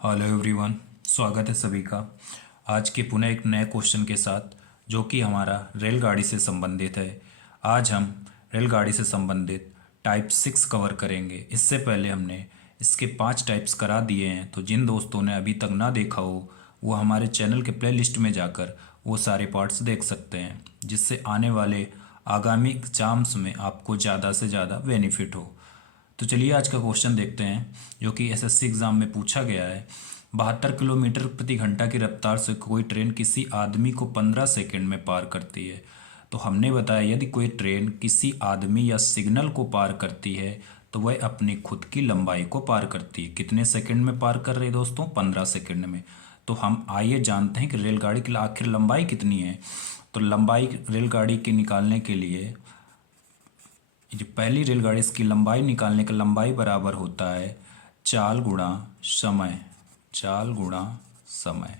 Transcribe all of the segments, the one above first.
Hello everyone. स्वागत है सभी का आज के पुनः एक नए क्वेश्चन के साथ, जो कि हमारा रेलगाड़ी से संबंधित है। आज हम रेलगाड़ी से संबंधित टाइप 6 कवर करेंगे। इससे पहले हमने इसके 5 टाइप्स करा दिए हैं, तो जिन दोस्तों ने अभी तक ना देखा हो वो हमारे चैनल के प्लेलिस्ट में जाकर वो सारे पार्ट्स देख सकते हैं, जिससे आने वाले आगामी एग्जाम्स में आपको ज़्यादा से ज़्यादा बेनिफिट हो। तो चलिए आज का क्वेश्चन देखते हैं, जो कि एसएससी एग्ज़ाम में पूछा गया है। 72 किलोमीटर प्रति घंटा की रफ्तार से कोई ट्रेन किसी आदमी को 15 सेकंड में पार करती है। तो हमने बताया यदि कोई ट्रेन किसी आदमी या सिग्नल को पार करती है तो वह अपनी खुद की लंबाई को पार करती है। कितने सेकंड में पार कर रही है दोस्तों? 15 सेकंड में। तो हम आइए जानते हैं कि रेलगाड़ी की आखिर लंबाई कितनी है। तो लंबाई रेलगाड़ी के निकालने के लिए, जो पहली रेलगाड़ी इसकी लंबाई निकालने का लंबाई बराबर होता है चाल गुणा समय। चाल गुणा समय।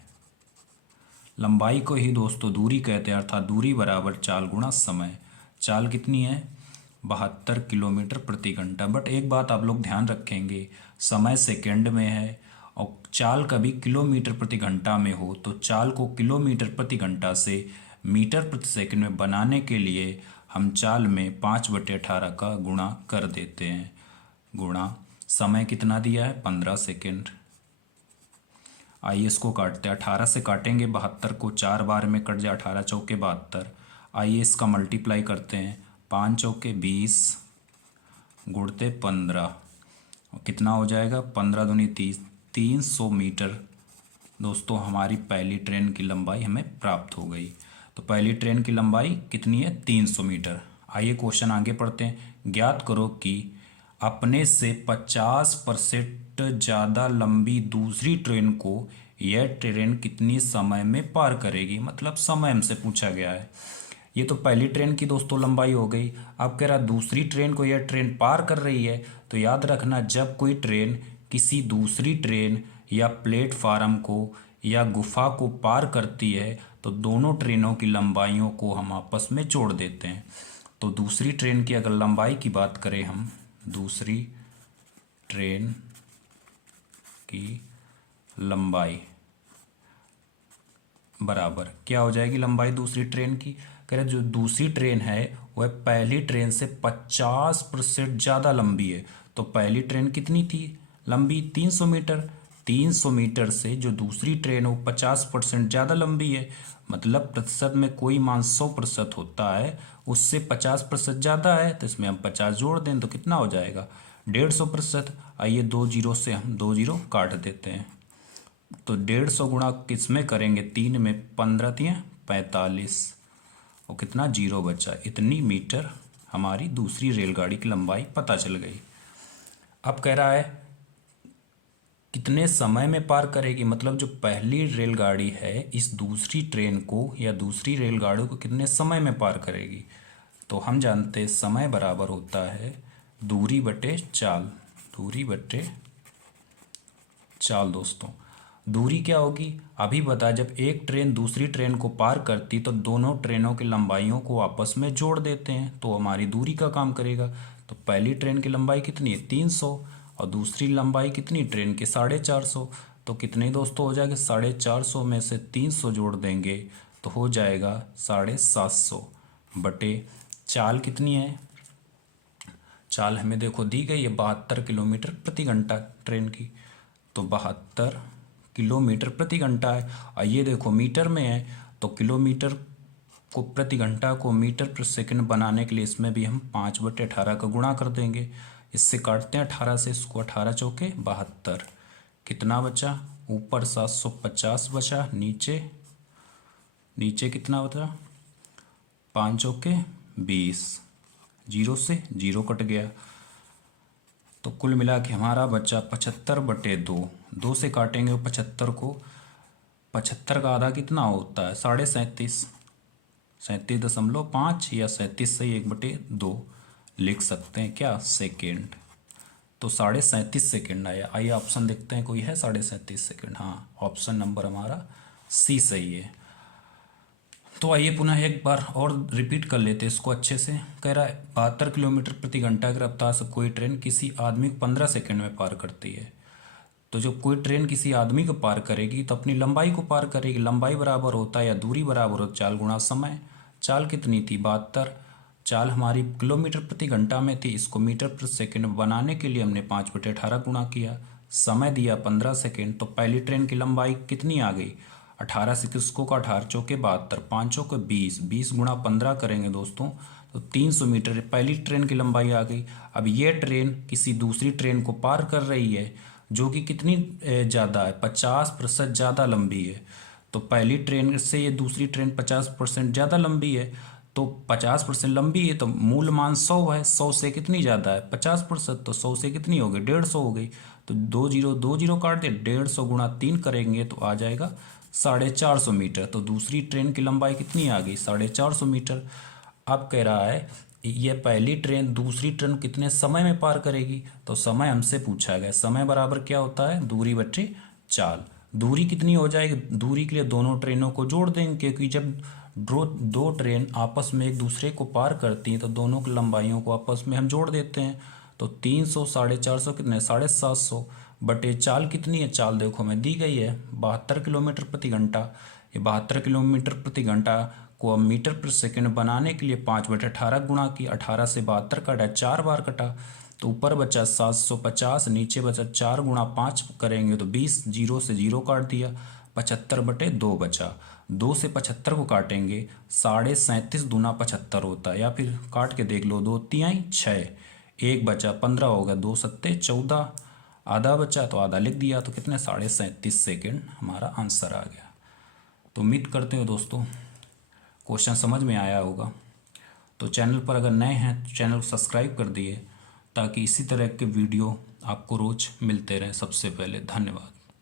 लंबाई को ही दोस्तों दूरी कहते हैं, अर्थात दूरी बराबर चाल गुणा समय। चाल कितनी है? 72 किलोमीटर प्रति घंटा। बट एक बात आप लोग ध्यान रखेंगे, समय सेकंड में है और चाल कभी किलोमीटर प्रति घंटा में हो, तो चाल को किलोमीटर प्रति घंटा से मीटर प्रति सेकंड में बनाने के लिए हम चाल में 5/18 का गुणा कर देते हैं। गुणा समय कितना दिया है? 15 सेकंड। आइए इसको काटते हैं। 18 से काटेंगे 72 को, 4 बार में कट जाए, 18 चौके 72। आइए इसका मल्टीप्लाई करते हैं। 5 चौके 20 गुणते 15, कितना हो जाएगा? 15 दूनी 30, 300 मीटर। दोस्तों हमारी पहली ट्रेन की लंबाई हमें प्राप्त हो गई। तो पहली ट्रेन की लंबाई कितनी है? 300 मीटर। आइए क्वेश्चन आगे पढ़ते हैं। ज्ञात करो कि अपने से 50% ज़्यादा लंबी दूसरी ट्रेन को यह ट्रेन कितनी समय में पार करेगी। मतलब समय हमसे पूछा गया है। ये तो पहली ट्रेन की दोस्तों लंबाई हो गई। अब कह रहा दूसरी ट्रेन को यह ट्रेन पार कर रही है। तो याद रखना, जब कोई ट्रेन किसी दूसरी ट्रेन या प्लेटफार्म को या गुफा को पार करती है तो दोनों ट्रेनों की लंबाइयों को हम आपस में जोड़ देते हैं। तो दूसरी ट्रेन की अगर लंबाई की बात करें हम, दूसरी ट्रेन की लंबाई बराबर क्या हो जाएगी? लंबाई दूसरी ट्रेन की, कह रहे जो दूसरी ट्रेन है वह पहली ट्रेन से 50% ज़्यादा लंबी है। तो पहली ट्रेन कितनी थी लंबी? 300 मीटर। 300 मीटर से जो दूसरी ट्रेन है वो 50% ज़्यादा लंबी है। मतलब प्रतिशत में कोई मान 100% होता है, उससे 50% ज़्यादा है, तो इसमें हम 50 जोड़ दें तो कितना हो जाएगा? 150%। आइए 2 जीरो से हम 2 जीरो काट देते हैं। तो 150 गुणा किस में करेंगे? 3 में, 15 तियाँ 45, और कितना? 0 बचा। इतनी मीटर हमारी दूसरी रेलगाड़ी की लंबाई पता चल गई। अब कह रहा है कितने समय में पार करेगी। मतलब जो पहली रेलगाड़ी है इस दूसरी ट्रेन को या दूसरी रेलगाड़ी को कितने समय में पार करेगी। तो हम जानते हैं समय बराबर होता है दूरी बटे चाल। दूरी बटे चाल। दोस्तों दूरी क्या होगी अभी बता। जब एक ट्रेन दूसरी ट्रेन को पार करती तो दोनों ट्रेनों की लंबाइयों को आपस में जोड़ देते हैं, तो हमारी दूरी का काम करेगा। तो पहली ट्रेन की लंबाई कितनी है? 300, और दूसरी लंबाई कितनी ट्रेन की? 450। तो कितने दोस्तों हो जाएगा? 450 में से 300 जोड़ देंगे तो हो जाएगा 750 बटे चाल कितनी है? चाल हमें देखो दी गई है 72 किलोमीटर प्रति घंटा ट्रेन की। तो 72 किलोमीटर प्रति घंटा है। और ये देखो मीटर में है, तो किलोमीटर को प्रति घंटा को मीटर प्रति सेकंड बनाने के लिए इसमें भी हम 5/18 का गुणा कर देंगे। इससे काटते हैं 18 से, इसको 18 चौके 72। कितना बचा? ऊपर 750 बचा, नीचे नीचे कितना बचा? 5 चौके 20, 0 से 0 कट गया। तो कुल मिला के हमारा बचा 75/2। 2 से काटेंगे 75 को, 75 का आधा कितना होता है? 37.5। 37.5 या 37 से 1/2 लिख सकते हैं क्या? सेकेंड। तो 37.5 सेकेंड आया। आइए ऑप्शन देखते हैं, कोई है 37.5 सेकेंड? हाँ, ऑप्शन नंबर हमारा सी सही है। तो आइए पुनः एक बार और रिपीट कर लेते हैं इसको अच्छे से। कह रहा है 72 किलोमीटर प्रति घंटा की रफ्तार से कोई ट्रेन किसी आदमी को 15 सेकंड में पार करती है। तो जब कोई ट्रेन किसी आदमी को पार करेगी तो अपनी लंबाई को पार करेगी। लंबाई बराबर होता है या दूरी बराबर होता है चाल गुणा समय। चाल कितनी थी 72। चाल हमारी किलोमीटर प्रति घंटा में थी, इसको मीटर प्रति सेकंड बनाने के लिए हमने 5/18 गुणा किया। समय दिया 15 सेकंड। तो पहली ट्रेन की लंबाई कितनी आ गई 18 से किसको का 18 चौके 72, 5 चौके 20, 20 गुणा 15 करेंगे दोस्तों तो 300 मीटर पहली ट्रेन की लंबाई आ गई। अब ये ट्रेन किसी दूसरी ट्रेन को पार कर रही है जो कि कितनी ज़्यादा है 50% ज़्यादा लंबी है। तो पहली ट्रेन से ये दूसरी ट्रेन 50% ज़्यादा लंबी है। तो 50% लंबी है तो मूल मान 100 है। 100 से कितनी ज़्यादा है 50%, तो 100 से कितनी हो गई 150 हो गई। तो 2 जीरो काट दे, 150 गुणा 3 करेंगे तो आ जाएगा 450 मीटर। तो दूसरी ट्रेन की लंबाई कितनी आ गई 450 मीटर। अब कह रहा है ये पहली ट्रेन दूसरी ट्रेन कितने समय में पार करेगी, तो समय हमसे पूछा गया। समय बराबर क्या होता है दूरी बटे चाल। दूरी कितनी हो जाएगी, दूरी के लिए दोनों ट्रेनों को जोड़ देंगे क्योंकि जब दो ट्रेन आपस में एक दूसरे को पार करती हैं तो दोनों की लंबाइयों को आपस में हम जोड़ देते हैं। तो 300 450 कितने 750 बटे चाल कितनी है, चाल देखो हमें दी गई है 72 किलोमीटर प्रति घंटा। ये 72 किलोमीटर प्रति घंटा को अब मीटर प्रति सेकंड बनाने के लिए 5/18 गुणा की 18 से 72 काटा 4 बार कटा तो ऊपर बचा 750, नीचे बचा 4 गुणा 5 करेंगे तो 20, 0 से 0 काट दिया 75/2 बचा। 2 से 75 को काटेंगे 37.5 दूना 75 होता है, या फिर काट के देख लो 2 तिहाई 6, 1 बचा 15 होगा 2 सत्ते 14, आधा बचा तो आधा लिख दिया तो कितने 37.5 सेकेंड हमारा आंसर आ गया। तो उम्मीद करते हो दोस्तों क्वेश्चन समझ में आया होगा। तो चैनल पर अगर नए हैं तो चैनल को सब्सक्राइब कर दिए ताकि इसी तरह के वीडियो आपको रोज़ मिलते रहें सबसे पहले। धन्यवाद।